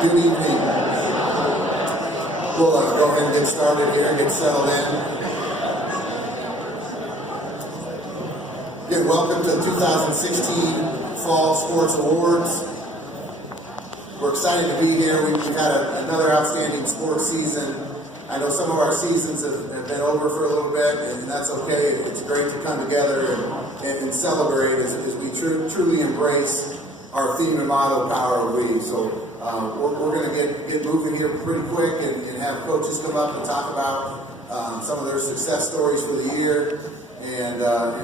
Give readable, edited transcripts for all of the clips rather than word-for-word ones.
Good evening. We'll go ahead and get started here and get settled in. Again, welcome to the 2016 Fall Sports Awards. We're excited to be here. We've had another outstanding sports season. I know some of our seasons have been over for a little bit, and that's okay. It's great to come together and celebrate as we truly embrace our theme and motto, Power of We. So we're going to get moving here pretty quick and have coaches come up and talk about some of their success stories for the year, and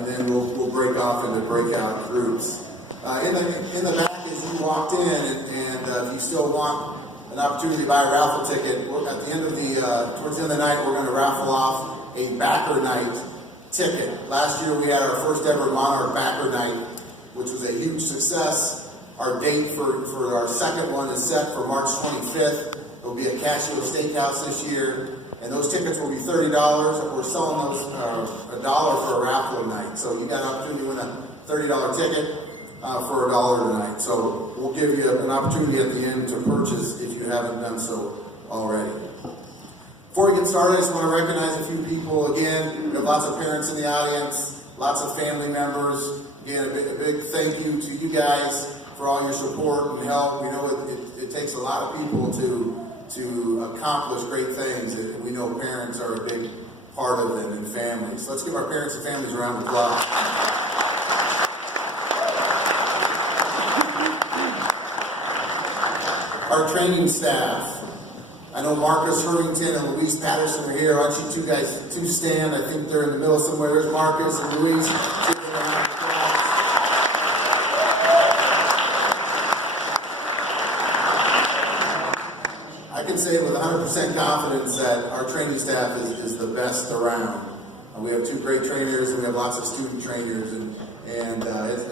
then we'll break off into breakout groups. In the back as you walked in, and if you still want an opportunity to buy a raffle ticket, at the end of towards the end of the night, we're going to raffle off a backer night ticket. Last year we had our first ever Monarch backer night, which was a huge success. Our date for our second one is set for March 25th. It will be at Casio Steakhouse this year, and those tickets will be $30. We're selling those $1 for a raffle night. So you got an opportunity to win a $30 ticket for $1 tonight. So we'll give you an opportunity at the end to purchase if you haven't done so already. Before we get started, I just want to recognize a few people. Again, we have lots of parents in the audience, lots of family members. Again, a big thank you to you guys for all your support and help. We know it takes a lot of people to accomplish great things, and we know parents are a big part of it, and families. So let's give our parents and families a round of applause. Our training staff. I know Marcus Hurrington and Louise Patterson are here. Why don't you two guys stand? I think they're in the middle somewhere. There's Marcus and Louise. I can say with 100% confidence that our training staff is the best around. We have two great trainers, and we have lots of student trainers, and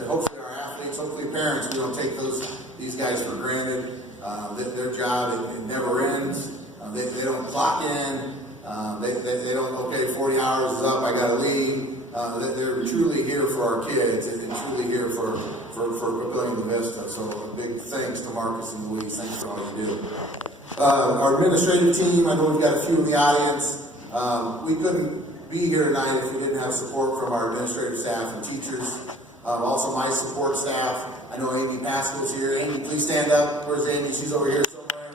hopefully our athletes, hopefully parents, we don't take these guys for granted. Their job, it never ends. They don't clock in. They don't, okay, 40 hours is up, I got to leave. They're truly here for our kids and truly here for fulfilling the Vista. So a big thanks to Marcus and Louise. Thanks for all you do. Our administrative team, I know we've got a few in the audience. We couldn't be here tonight if we didn't have support from our administrative staff and teachers. Also my support staff. I know Amy Pascal's here. Amy, please stand up. Where's Amy? She's over here somewhere.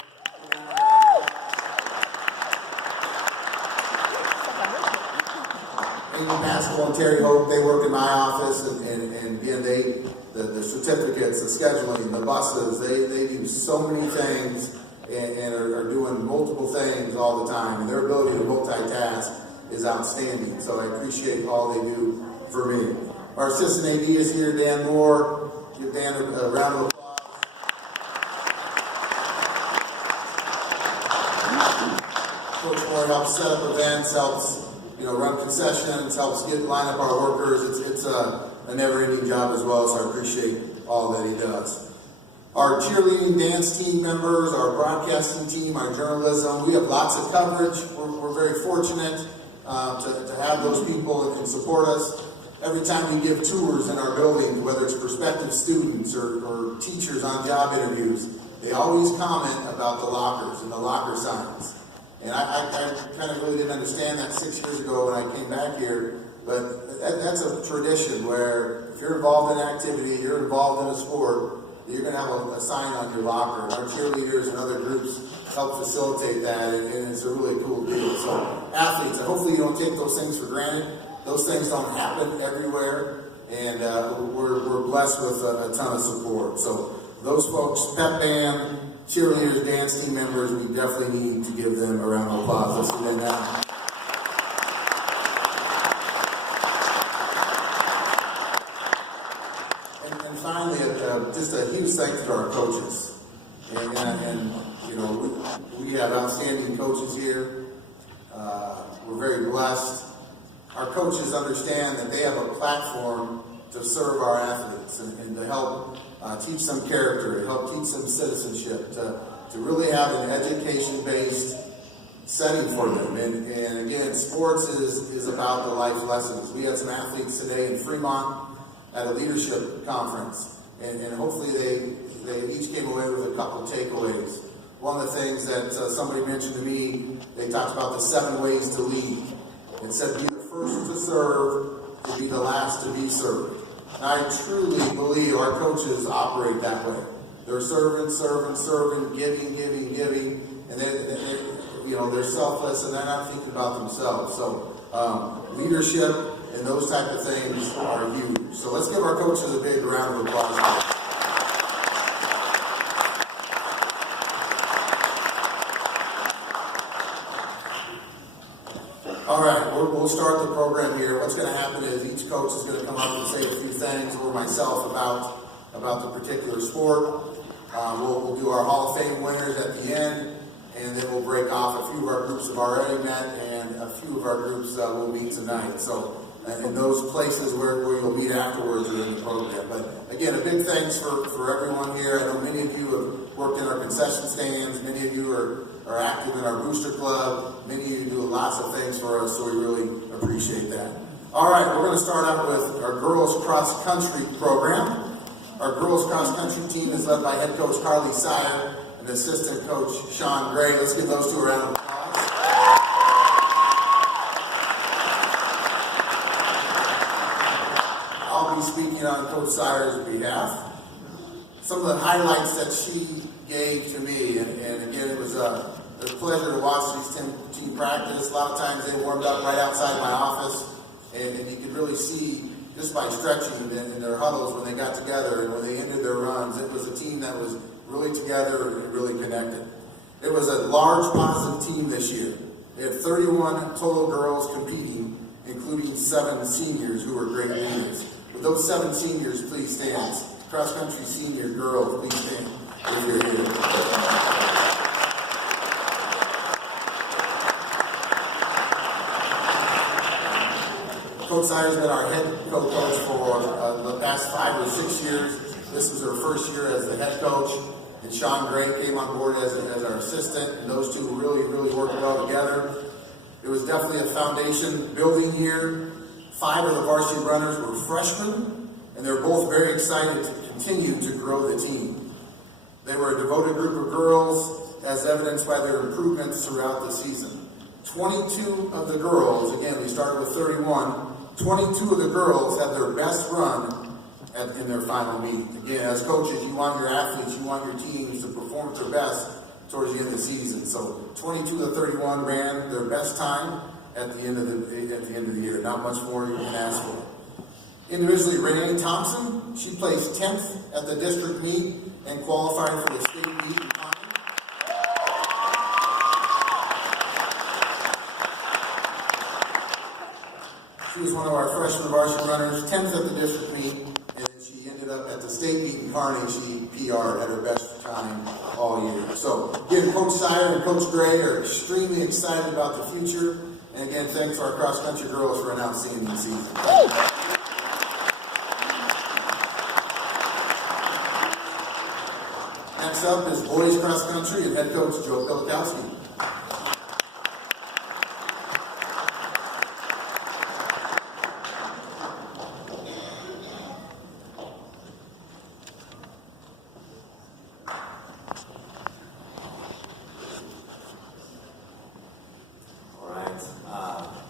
Amy Pascal and Terry Hope, they work in my office, and again, the certificates, the scheduling, the buses, they do so many things and are doing multiple things all the time, and their ability to multitask is outstanding. So I appreciate all they do for me. Our assistant AD is here, Dan Moore. Give Dan a round of applause. Coach Moore helps set up events, helps run concessions, helps line up our workers. It's a never-ending job as well, so I appreciate all that he does. Our cheerleading dance team members, our broadcasting team, our journalism, we have lots of coverage. We're very fortunate to have those people and support us. Every time we give tours in our building, whether it's prospective students or teachers on job interviews, they always comment about the lockers and the locker signs. And I kind of really didn't understand that 6 years ago when I came back here, but that's a tradition where if you're involved in an activity, you're involved in a sport, you're going to have a sign on your locker. And our cheerleaders and other groups help facilitate that, and it's a really cool deal. So athletes, hopefully you don't take those things for granted. Those things don't happen everywhere, and we're blessed with a ton of support. So those folks, pep band, cheerleaders, dance team members, we definitely need to give them a round of applause. Let's do that now. And finally, just a huge thanks to our coaches. And we have outstanding coaches here. We're very blessed. Our coaches understand that they have a platform to serve our athletes and to help teach them character, to help teach them citizenship, to really have an education-based setting for them. And again, sports is about the life lessons. We had some athletes today in Fremont at a leadership conference, and hopefully they each came away with a couple takeaways. one of the things that somebody mentioned to me, they talked about the 7 ways to lead. It said, be the first to serve, to be the last to be served. And I truly believe our coaches operate that way. They're serving, giving, and they're selfless and they're not thinking about themselves. So leadership and those type of things are huge. So let's give our coaches a big round of applause. All right, we'll start the program here. What's going to happen is each coach is going to come up and say a few things, or myself, about the particular sport. We'll do our Hall of Fame winners at the end, and then we'll break off. A few of our groups have already met, and a few of our groups will meet tonight. So in those places where you'll meet afterwards are in the program. But again, a big thanks for everyone here. I know many of you have worked in our concession stands. Many of you are active in our booster club. Many of you do lots of things for us, so we really appreciate that. All right, we're going to start out with our girls cross country program. Our girls cross country team is led by head coach Carly Sire and assistant coach Sean Gray. Let's give those two a round of applause. I'll be speaking on Coach Sire's behalf. Some of the highlights that she gave to me, and again, it was a pleasure to watch these team practice. A lot of times they warmed up right outside my office, and you could really see just by stretching in their huddles when they got together and when they ended their runs, it was a team that was really together and really connected. It was a large positive team this year. They had 31 total girls competing, including 7 seniors who were great leaders. With those 7 seniors, please stand. Cross-country senior girls, please stand if you're here. Coach Sire's been our head coach for the past 5 or 6 years. This is her first year as the head coach, and Sean Gray came on board as our assistant, and those two really worked well together. It was definitely a foundation building year. 5 of the varsity runners were freshmen, and they were both very excited to continue to grow the team. They were a devoted group of girls, as evidenced by their improvements throughout the season. 22 of the girls, again, we started with 31, 22 of the girls had their best run in their final meet. Again, as coaches, you want your athletes, you want your teams to perform at their best towards the end of the season. So 22 of the 31 ran their best time at the end of the year. Not much more you can ask for. Individually, Renee Thompson, she placed 10th at the district meet and qualified for the state meet in Connie. She was one of our freshman varsity runners, 10th at the district meet, and then she ended up at the state meet in Kearney. She PR'd at her best time all year. So again, Coach Sire and Coach Gray are extremely excited about the future. And again, thanks to our cross-country girls for an outstanding season. Next up is boys cross-country and head coach Joe Pilikowski.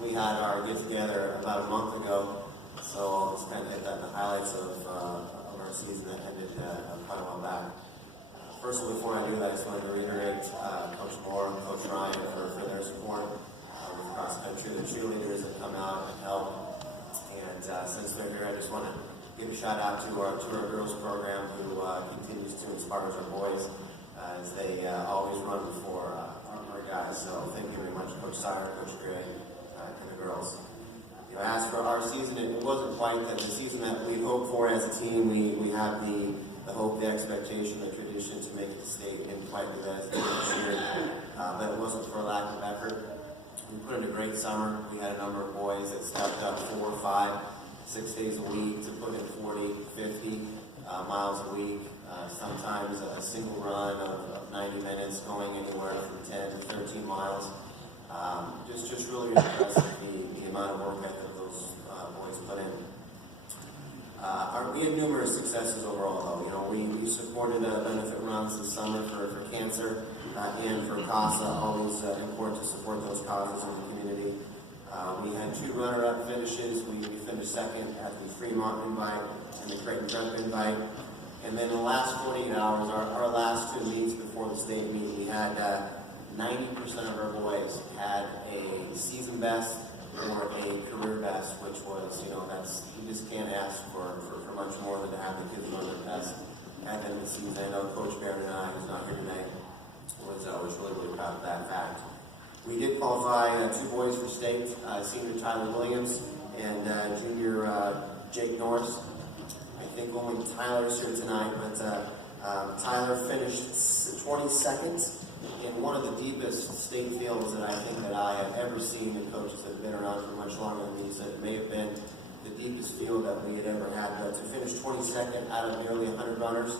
We had our get-together about a month ago, so I'll just kind of hit the highlights of our season that ended quite a while back. First of all, before I do that, I just wanted to reiterate Coach Moore and Coach Ryan for their support with cross-country. The cheerleaders have come out and helped, and since they're here, I just want to give a shout-out to our girls program who continues to inspire our boys as they always run before our guys. So thank you very much, Coach Sire, Coach Gray, and the girls. As for our season, it wasn't quite the season that we hoped for as a team. We had the hope, the expectation, the tradition to make it to state. We didn't quite do that as a team this year, but it wasn't for lack of effort. We put in a great summer. We had a number of boys that stepped up 4, 5, 6 days a week to put in 40, 50 miles a week. Sometimes a single run of 90 minutes, going anywhere from 10 to 13 miles. Just really impressive the amount of work ethic those boys put in. We had numerous successes overall, though. You know, we supported benefit runs this summer for cancer and for CASA. Always important to support those causes in the community. We had 2 runner-up finishes. We finished second at the Fremont Invite and the Creighton Prep Invite. And then in the last 48 hours, our last 2 meets before the state meet, we had 90% of our boys had a season best or a career best, which was, you know, you just can't ask for much more than to have the kids run their best at the end of the season. I know Coach Barron and I, who's not here today, was really proud of that fact. We did qualify 2 boys for state, senior Tyler Williams and junior Jake Norris. I think only Tyler's here tonight, but Tyler finished 22nd in one of the deepest state fields that I think that I have ever seen, and coaches have been around for much longer than me, so it may have been the deepest field that we had ever had. But to finish 22nd out of nearly 100 runners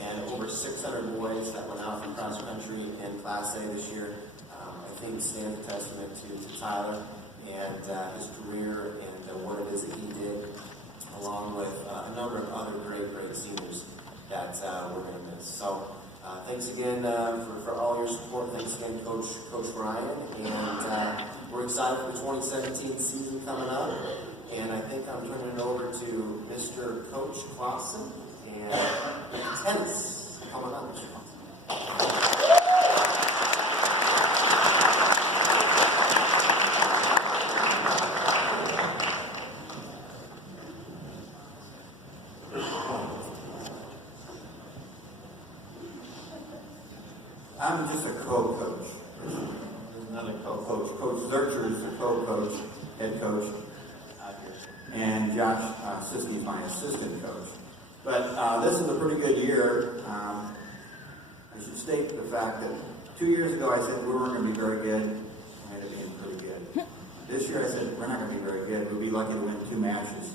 and over 600 boys that went out from cross country in Class A this year, I think stands a testament to Tyler and his career and what it is that he did, along with a number of other great seniors that we're going to miss. So thanks again for all your support. Thanks again, Coach Ryan. And we're excited for the 2017 season coming up. And I think I'm turning it over to Mr. Coach Clausen and tennis coming up, Mr. Clausen. I'm just a co-coach. There's another co-coach. Coach Zurcher is the co-coach, head coach, and Josh Siskey is my assistant coach. But this is a pretty good year. I should state the fact that 2 years ago I said we weren't going to be very good, and it ended up being pretty good. This year I said we're not going to be very good. We'll be lucky to win 2 matches.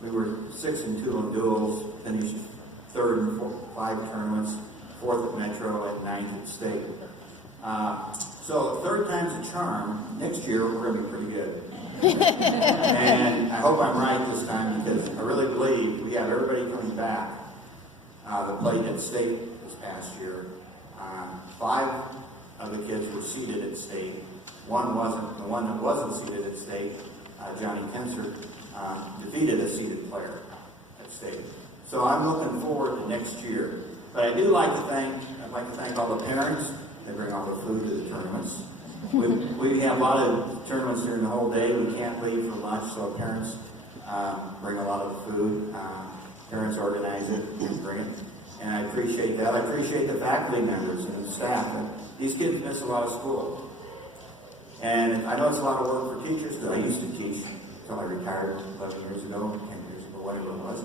We were 6-2 in duels, finished 3rd in 5 tournaments. 4th at Metro and 9th at State. So 3rd time's a charm. Next year we're going to be pretty good. And I hope I'm right this time, because I really believe we have everybody coming back that played at State this past year. 5 of the kids were seated at State. One wasn't. The one that wasn't seated at State, Johnny Tenser, defeated a seated player at State. So I'm looking forward to next year. But I'd like to thank all the parents. They bring all the food to the tournaments. We have a lot of tournaments during the whole day. We can't leave for lunch, so parents bring a lot of the food. Parents organize it and bring it. And I appreciate that. I appreciate the faculty members and the staff. And these kids miss a lot of school. And I know it's a lot of work for teachers, because I used to teach until I retired 11 years ago, 10 years ago, whatever it was.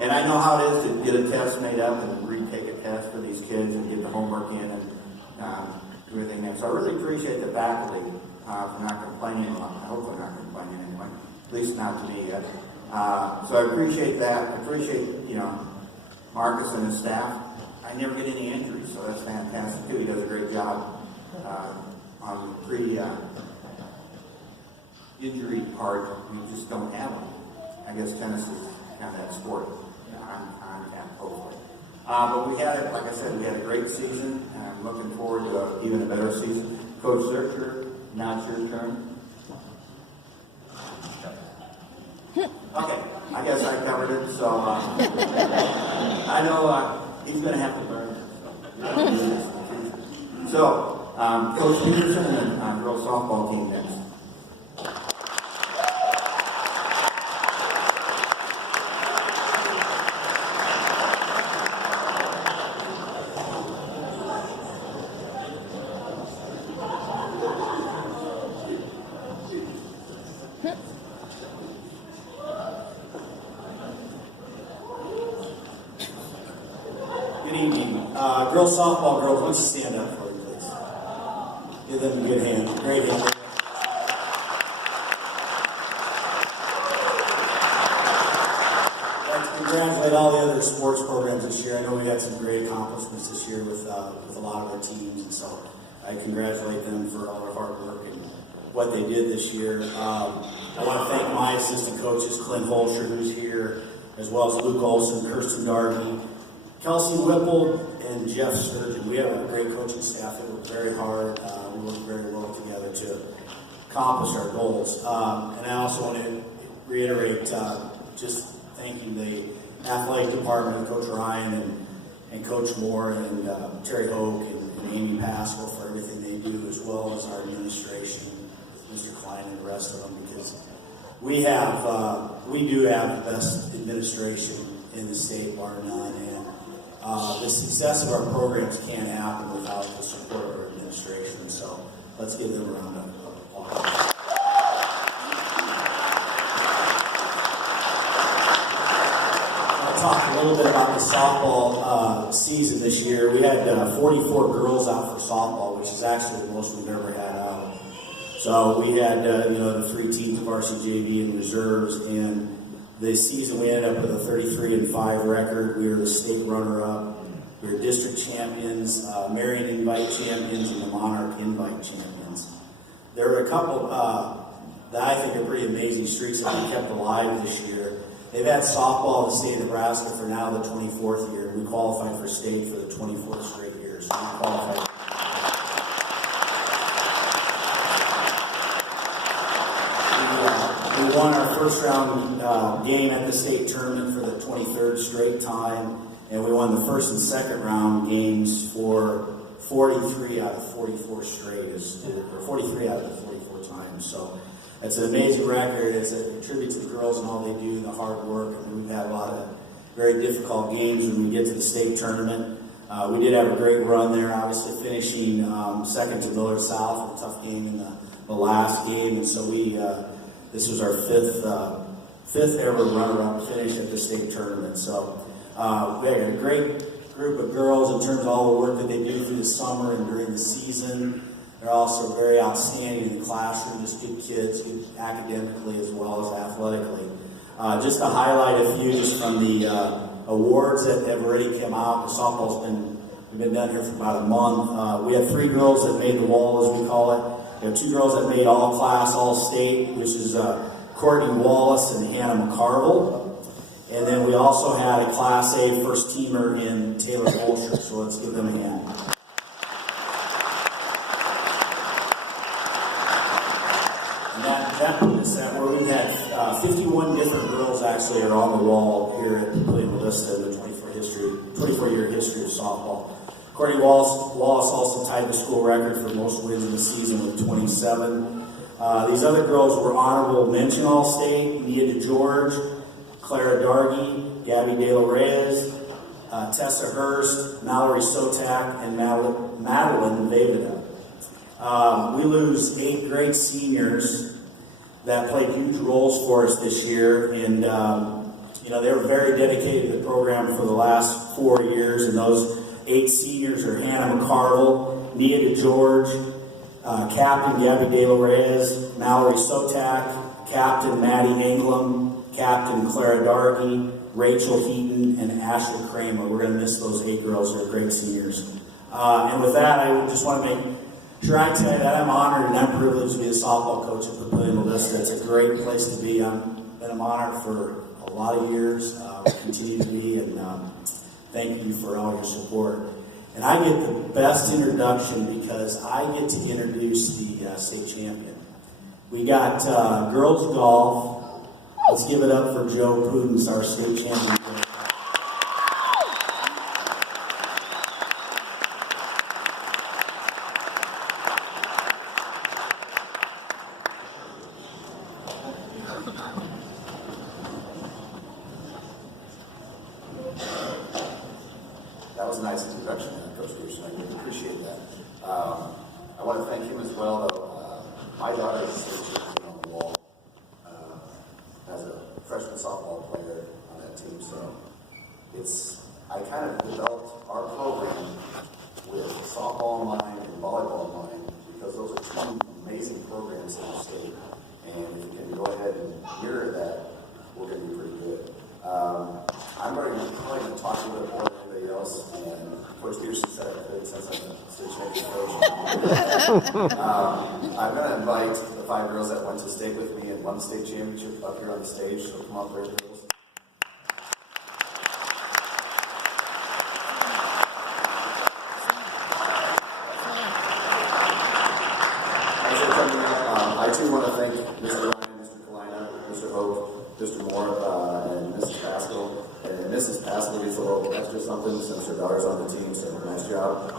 And I know how it is to get a test made up and retake a test for these kids and get the homework in and everything else. So I really appreciate the faculty for not complaining. I hope they're not complaining anyway, at least not to me yet. So I appreciate that. I appreciate, Marcus and his staff. I never get any injuries, so that's fantastic too. He does a great job on the pre-injury part. We just don't have them. I guess tennis is kind of that sport. On tap, hopefully. But we had, like I said, we had a great season, and I'm looking forward to even a better season. Coach Zurcher, now it's your turn. Okay, I guess I covered it, so I know he's going to have to learn it. So, Coach Peterson and girls softball team next. Girls softball, girls, why don't you stand up for me, please? Give them a good hand. Great hand. I'd like to congratulate all the other sports programs this year. I know we had some great accomplishments this year with a lot of our teams, and so I congratulate them for all their hard work and what they did this year. I want to thank my assistant coaches, Clint Holscher, who's here, as well as Luke Olson, Kirsten Darby, Kelsey Whipple, and Jeff Sturgeon. We have a great coaching staff that worked very hard. We worked very well together to accomplish our goals. And I also want to reiterate just thanking the athletic department, Coach Ryan and Coach Moore and Terry Hoke and Amy Pascal for everything they do, as well as our administration, Mr. Klein and the rest of them, because we do have the best administration in the state, bar none, and the success of our programs can't happen without the support of our administration. So let's give them a round of applause. Talk a little bit about the softball season this year. We had 44 girls out for softball, which is actually the most we've ever had out. So we had the 3 teams of varsity JV and reserves, and this season we ended up with a 33-5 record. We were the state runner-up. We were district champions, Marion Invite champions, and the Monarch Invite champions. There were a couple that I think are pretty amazing streaks that we kept alive this year. They've had softball in the state of Nebraska for now the 24th year. We qualified for state for the 24th straight year. So we qualified. We won our first round game at the state tournament for the 23rd straight time, and we won the first and second round games for 43 out of 44 straight, or 43 out of the 44 times. So it's an amazing record. It's a tribute to the girls and all they do, the hard work. I mean, we've had a lot of very difficult games when we get to the state tournament. We did have a great run there, obviously finishing second to Millard South, a tough game in the last game. And so this was our fifth ever runner-up finish at the state tournament. So we had a great group of girls in terms of all the work that they do through the summer and during the season. They're also very outstanding in the classroom, just good kids, good academically as well as athletically. Just to highlight a few just from the awards that have already come out. The softball's we've been down here for about a month. We have 3 girls that made the wall, as we call it. We have 2 girls that made all class, all state, which is Courtney Wallace and Hannah McCarville. And then we also had a Class A first teamer in Taylor Bolsher, so let's give them a hand. That put us at where we've had 51 different girls actually are on the wall here at Pavilion Vista in the 24-year history of softball. Courtney Wallace also tied the school record for most wins in the season with 27. These other girls were honorable mention All-State: Nia DeGeorge, Clara Dargy, Gabby De La Reyes, Tessa Hurst, Mallory Sotak, and Madeline Vavida. We lose 8 great seniors that played huge roles for us this year, and they were very dedicated to the program for the last 4 years. And those 8 seniors are Hannah McCarville, Nia DeGeorge, Captain Gabby De La Reyes, Mallory Sotak, Captain Maddie Englam, Captain Clara Dargy, Rachel Heaton, and Ashley Kramer. We're going to miss those 8 girls. They're great seniors. And with that, I just want to make sure I tell you that I'm honored and I'm privileged to be the softball coach at Pavilion Vista. It's a great place to be. I've been honored for a lot of years. Continue to be, and thank you for all your support. And I get the best introduction because I get to introduce the state champion. We got girls golf. Let's give it up for Joe Prudence, our state champion. That was a nice introduction, Coach Pearson. I really appreciate that. I want to thank him as well, though. My daughter is a state champion on the wall as a freshman softball player on that team. So I kind of developed our program with softball in mind and volleyball in mind, because those are 2 amazing programs in the state. And if you can go ahead and mirror that, we're going to be pretty good. I'm probably going to talk a little bit more than anybody else, and Coach Pearson said it big since I'm a state champion coach. I'm going to invite the 5 girls that went to state with me and won the state championship up here on the stage. So come up, Red Girls. I too want to thank Mr. Ryan, Mr. Kalina, Mr. Hope, Mr. Moore, and Mrs. Pascal. And Mrs. Pascal gets a little extra something since her daughter's on the team, so nice job.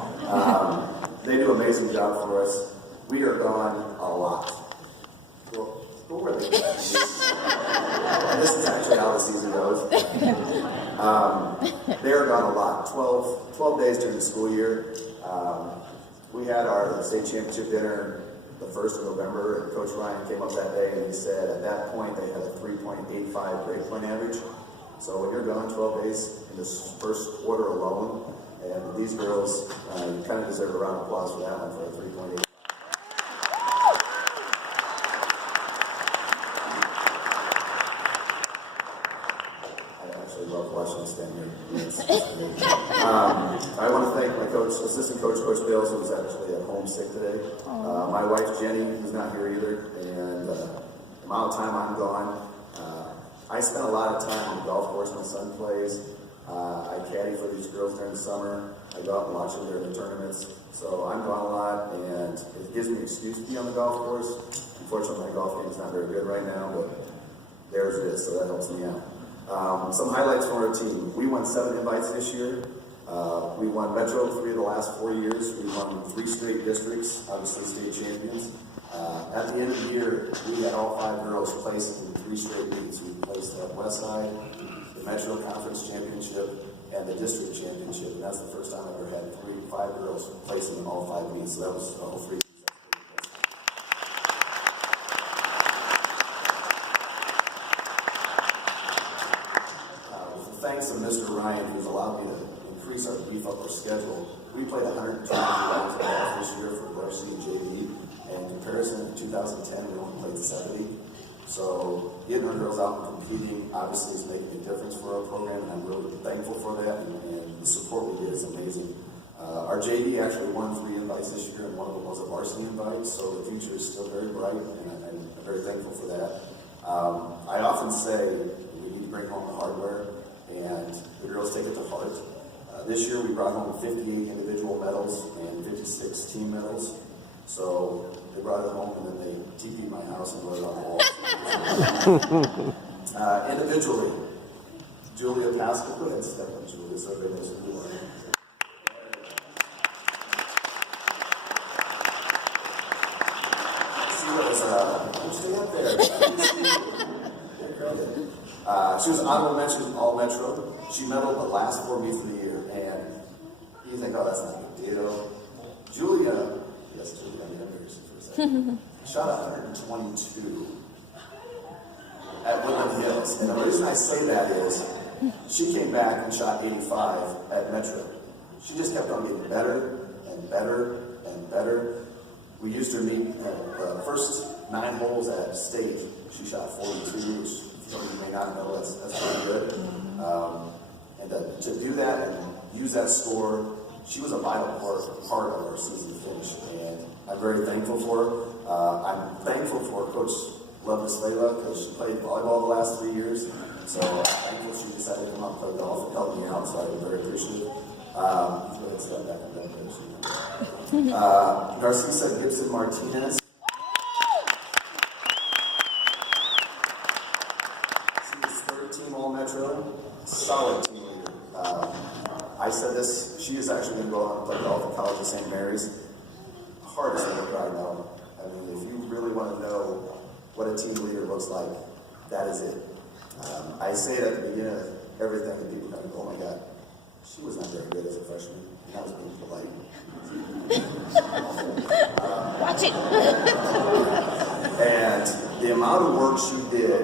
They do an amazing job for us. We are gone a lot. Well, who are they? And this is actually how the season goes. They are gone a lot. 12 days during the school year. We had our state championship dinner the 1st of November, and Coach Ryan came up that day and he said at that point they had a 3.85 grade point average. So when you're gone 12 days in this first quarter alone, and these girls, you kind of deserve a round of applause for that one for a 3.8. I actually love watching this stand here. I want to thank my coach, assistant coach, Coach Bales, who was actually at home sick today. My wife, Jenny, who's not here either, and the amount of time I'm gone. I spend a lot of time on the golf course. My son plays. I caddy for these girls during the summer. I go out and watch them during the tournaments. So I'm gone a lot, and it gives me an excuse to be on the golf course. Unfortunately, my golf game is not very good right now, but theirs is, so that helps me out. Some highlights from our team. We won 7 invites this year. We won Metro 3 of the last 4 years. We won 3 straight districts, obviously state champions. At the end of the year, we had all 5 girls placed in 3 straight meets. We placed at Westside, the Metro Conference Championship, and the District Championship. And that's the first time I ever had 5 girls placed in all 5 meets. So that was all 3. Thanks to Mr. Ryan, who's allowed me to increase our beef up our schedule. We played 120 rounds of golf this year for varsity JV. And in comparison to 2010, we only played 70. So getting our girls out and competing obviously is making a difference for our program, and I'm really thankful for that. And the support we get is amazing. Our JV actually won 3 invites this year, and one of them was a varsity invite. So the future is still very bright, and I'm very thankful for that. I often say we need to bring home the hardware, and the girls take it to heart. This year we brought home 58 individual medals and 56 team medals. So they brought it home and then they TP'd my house and wrote it on the wall. Individually, Julia Pascal, go ahead and step up, Julia, so everybody knows who you are. She was, stay up there. She was honorable mention all Metro. She medaled the last 4 meets of the year, and you think, oh, that's not a big deal. Julia, yes, Julia, I'm embarrassing for a second, shot 122 at Woodland Hills. And the reason I say that is she came back and shot 85 at Metro. She just kept on getting better and better and better. We used her meet at the first 9 holes at state. She shot 42, which some of you may not know, that's pretty good. And to do that and use that score, she was a vital part of our season finish, and I'm very thankful for her. I'm thankful for Coach Loveless Layla, because she played volleyball the last 3 years, so I'm thankful she decided to come out and play golf and help me out, so I'm very appreciative. Let's go ahead and step back on that. Narcisa Gibson Martinez. She was 3rd team All-Metro, solid team leader. I said this, she is actually going to go on and play golf at College of St. Mary's. Hardest thing right now. I mean, if you really want to know what a team leader looks like, that is it. I say it at the beginning of everything, and people kind of go, oh my God, she was not very good as a freshman. And I was being polite. Watch it. And the amount of work she did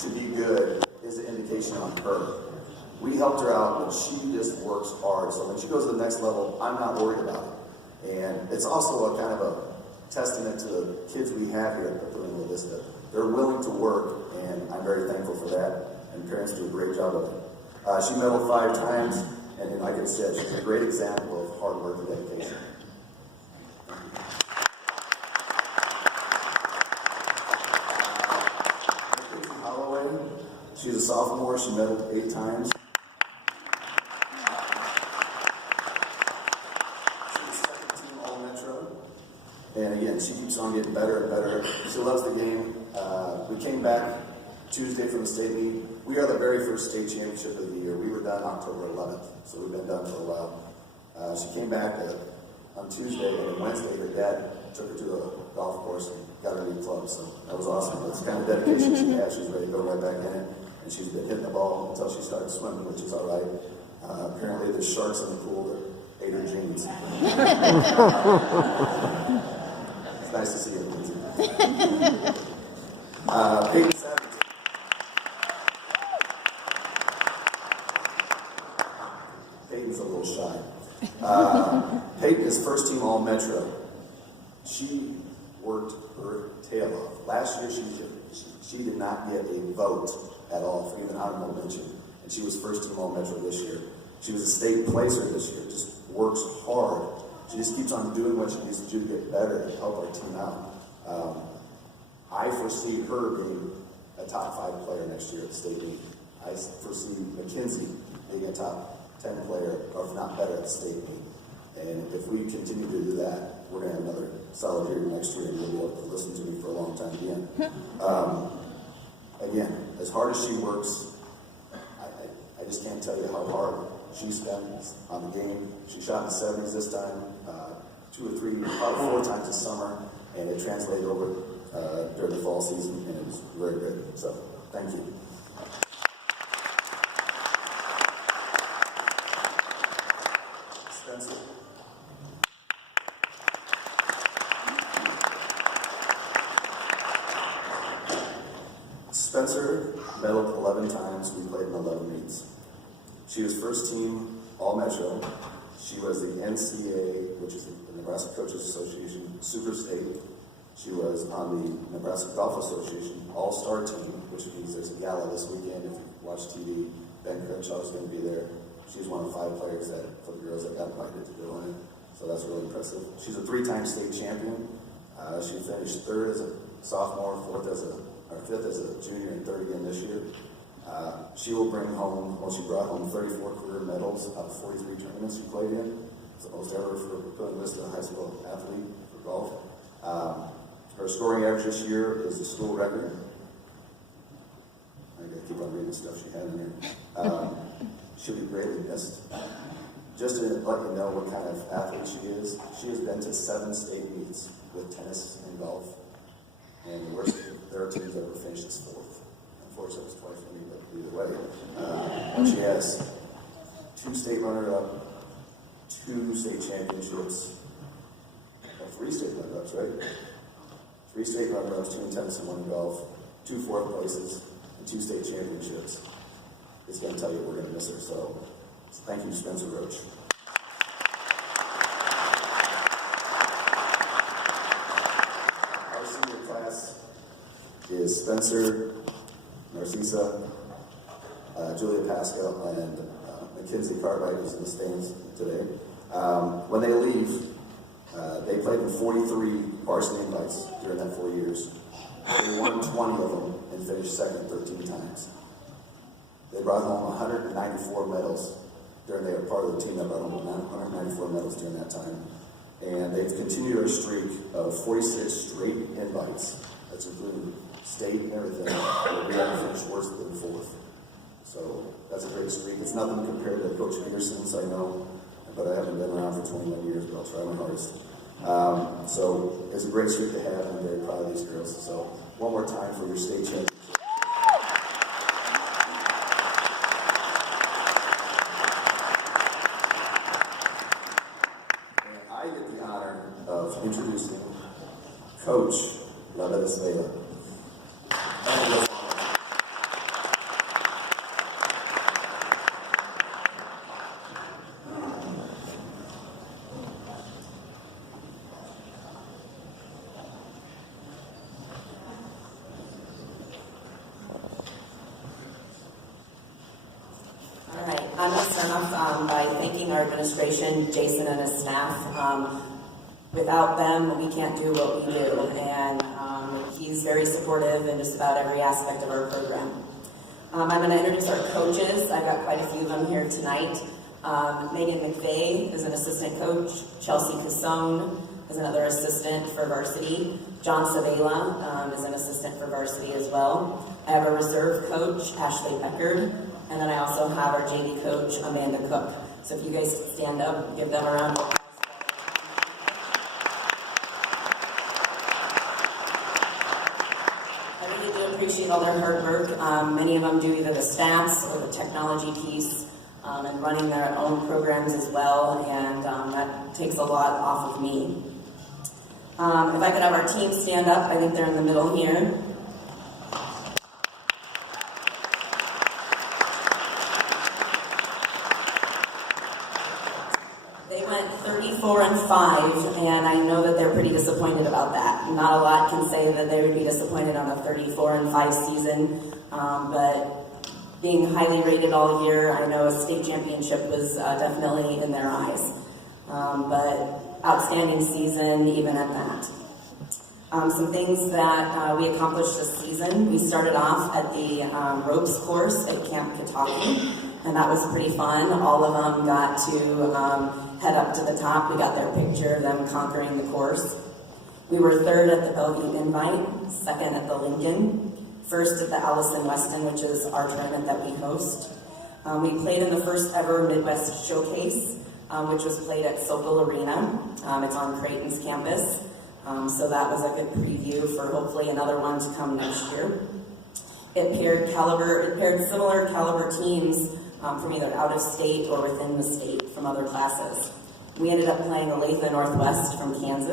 to be good is an indication on her. We helped her out, but she just works hard. So when she goes to the next level, I'm not worried about it. And it's also a kind of a testament to the kids we have here at the Pavilion Vista. They're willing to work, and I'm very thankful for that. And parents do a great job of it. She medaled 5 times, and like I said, she's a great example of hard work and dedication. Holloway, she's a sophomore. She medaled 8 times. She's second team All-Metro. And again, she keeps on getting better and better. She loves the game. We came back Tuesday from the state meet. We are the very first state championship of the year. We were done October 11th, so we've been done for a while. She came back on Tuesday, and then Wednesday her dad took her to the golf course and got her a new club, so that was awesome. That's the kind of dedication she has. She's ready to go right back in it, and she's been hitting the ball until she started swimming, which is all right. Apparently there's sharks in the pool that ate her jeans. It's nice to see you, Lindsay. Peyton Savage. Peyton's a little shy. Peyton is first team All-Metro. She worked her tail off. Last year she did not get a vote at all for even honorable mention, and she was first team All-Metro this year. She was a state placer this year, just works hard. She just keeps on doing what she needs to do to get better and help our team out. I foresee her being a top 5 player next year at the state meet. I foresee McKinsey being a top 10 player, or if not better, at the state meet. And if we continue to do that, we're going to have another solid year next year, and you'll be able to listen to me for a long time again. Again, as hard as she works, I just can't tell you how hard she spends on the game. She shot in the 70s this time, 2 or 3, probably 4 times this summer, and it translated over during the fall season, and it was very good. So, thank you. Spencer. Spencer medaled 11 times. We played in 11 meets. She was first team All-Metro. She was the NCAA, which is the Nebraska Coaches Association, Super State. She was on the Nebraska Golf Association All-Star team, which means there's a gala this weekend. If you watch TV, Ben Crenshaw is going to be there. She's one of 5 players for the girls that got invited to go in. So that's really impressive. She's a 3-time state champion. She finished 3rd as a sophomore, 5th as a junior, and 3rd again this year. She will bring home, she brought home 34 career medals out of 43 tournaments she played in. It's the most ever for putting this to a high school athlete for golf. Her scoring average this year is the school record. I gotta keep on reading the stuff she had in here. She'll be greatly missed. Just to let you know what kind of athlete she has been to 7 state meets with tennis and golf. And the worst there are teams that ever finished as 4th. Unfortunately, it's twice for me, but either way. And she has 2 state runner-up, 2 state championships, 3 state runner-ups, right? 3 state runner-ups, 2 in tennis and 1 in golf, 2 4th places, and 2 state championships. It's going to tell you we're going to miss her. So thank you, Spencer Roach. Our senior class is Spencer, Narcisa, Julia Pascal, and Mackenzie Cartwright is in the stands today. When they leave, they played in 43 varsity invites during that 4 years. They won 20 of them and finished second 13 times. They brought home 194 medals during they were part of the team that brought home 194 medals during that time. And they've continued our streak of 46 straight invites. That's including state and everything. We haven't finished worse than 4th. So that's a great streak. It's nothing compared to Coach Peterson's, I know, but I haven't been around for 21 years, but I'll try my hardest. So it's a great streak to have, and I'm very proud of these girls. So one more time for your state championship. And I get the honor of introducing Coach Lavedas Vela. I'm going to start off by thanking our administration, Jason and his staff. Without them, we can't do what we do, and he's very supportive in just about every aspect of our program. I'm going to introduce our coaches. I've got quite a few of them here tonight. Megan McVeigh is an assistant coach. Chelsea Cassone is another assistant for varsity. John Savela is an assistant for varsity as well. I have a reserve coach, Ashley Beckard, and then I also have our JV coach, Amanda Cook. So if you guys stand up, give them a round of applause. I really do appreciate all their hard work. Many of them do either the stats or the technology piece, and running their own programs as well, and that takes a lot off of me. If I could have our team stand up, I think they're in the middle here. They went 34-5, and I know that they're pretty disappointed about that. Not a lot can say that they would be disappointed on a 34-5 season, but being highly rated all year, I know a state championship was definitely in their eyes. But outstanding season, even at that. Some things that we accomplished this season. We started off at the ropes course at Camp Kitaki, and that was pretty fun. All of them got to head up to the top. We got their picture of them conquering the course. We were third at the Bellevue Invite, second at the Lincoln, first at the Allison Weston, which is our tournament that we host. We played in the first ever Midwest Showcase, which was played at Sokol Arena. It's on Creighton's campus. So that was a good preview for hopefully another one to come next year. It paired similar caliber teams from either out of state or within the state from other classes. We ended up playing Olathe Northwest from Kansas.